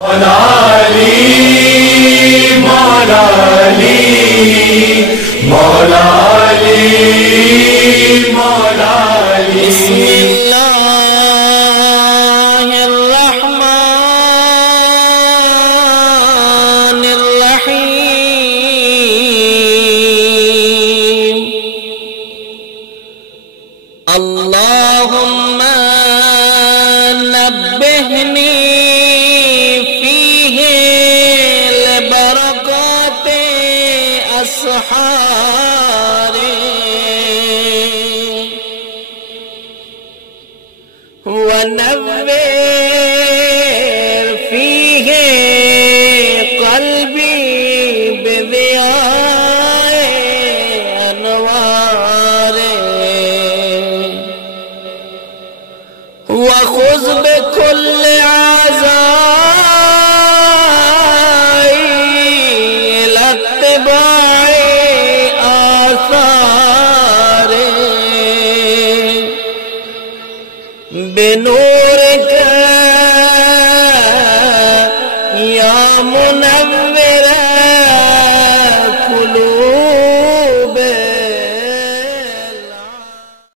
मौलाली मौलाली मौलाली मौलाली बिस्मिल्लाहिर्रहमानिर्रहीम अल्लाहुम्मा नब्बिहनी वनव्विर फीहे क़ल्बी बिज़ियाए अनवारे वख़ुज़ बिकुल्लि आज़ाई इला इत्तिबाई आसारे बिनूरिका या मुनव्विर